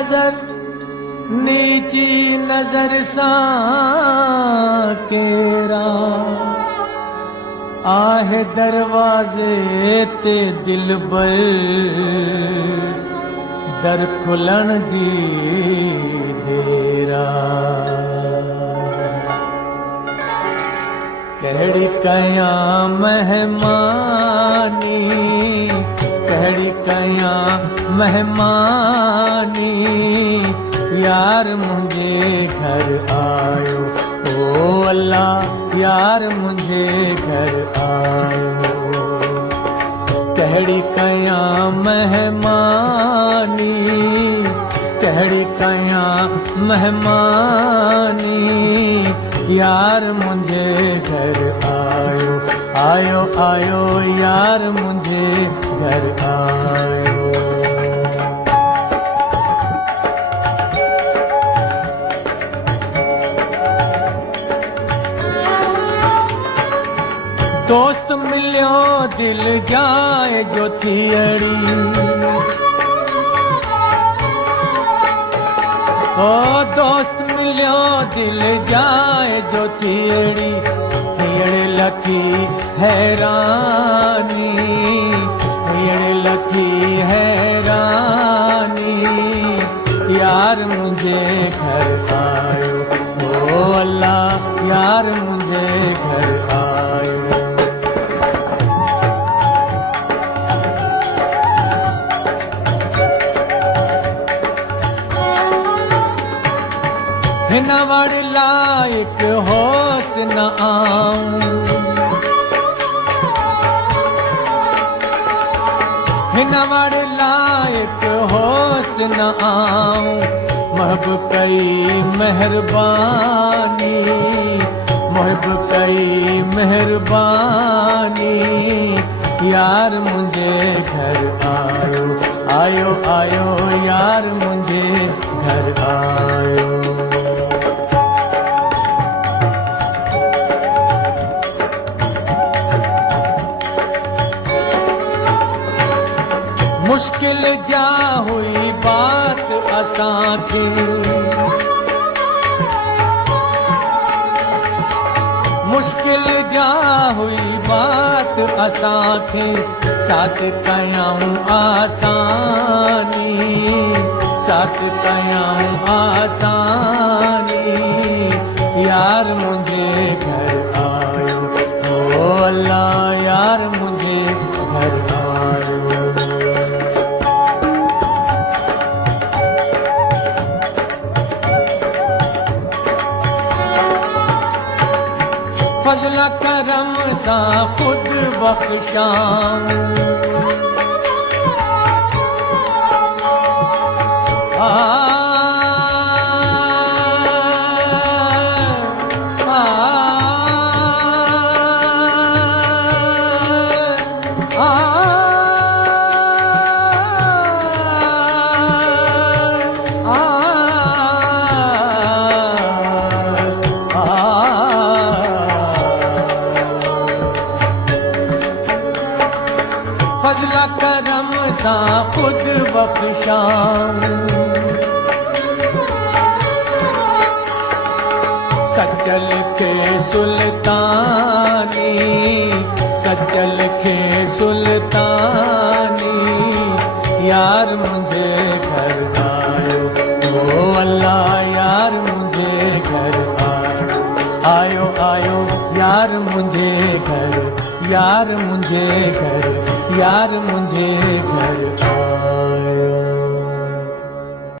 नजर नीची नजर सा केरा आहे दरवाजे ते दिलबर दर खुलण जी देरा कहिड़ी कयां मेहमानी कहिड़ी कयां मेहमानी यार मुझे घर आयो ओ अल्लाह यार मुझे घर आयो कहिड़ी कयां मेहमानी कहिड़ी कयां मेहमानी यार मुझे घर आयो आयो आयो यार मुझे घर आयो दोस्त मिलियो दिल जाए जो थियड़ी ओ दोस्त मिलियो दिल जाए जो थियड़ी हीअड़ लथी हैरानी हीअड़ लथी हैरानी यार मुझे घर आयो ओ अल्लाह यार मुझे घर आयो हिन वड़ लाइक होस न आऊं हिन वड़ लाइक होस न आऊं महब कई मेहरबानी महब कई मेहरबानी यार मुझे घर आयो आयो आयो यार मुझे घर आयो मुश्किल जा हुई बात असांखे मुश्किल जा हुई बात असांखे साथ कयाऊं आसानी साथ कयाऊं आसानी यार मुझे घर आयो ओ अल्लाह यार मुझे घर आयो फजल करम सा खुद बख्शाऊं फजल करम सा खुद बख्शाऊं सचल के सुल्तानी सचल के सुल्तानी यार मुझे घर आयो ओ अल्लाह यार मुझे घर आयो आयो यार मुझे घर यार मुझे घर यार मुझे घर आयो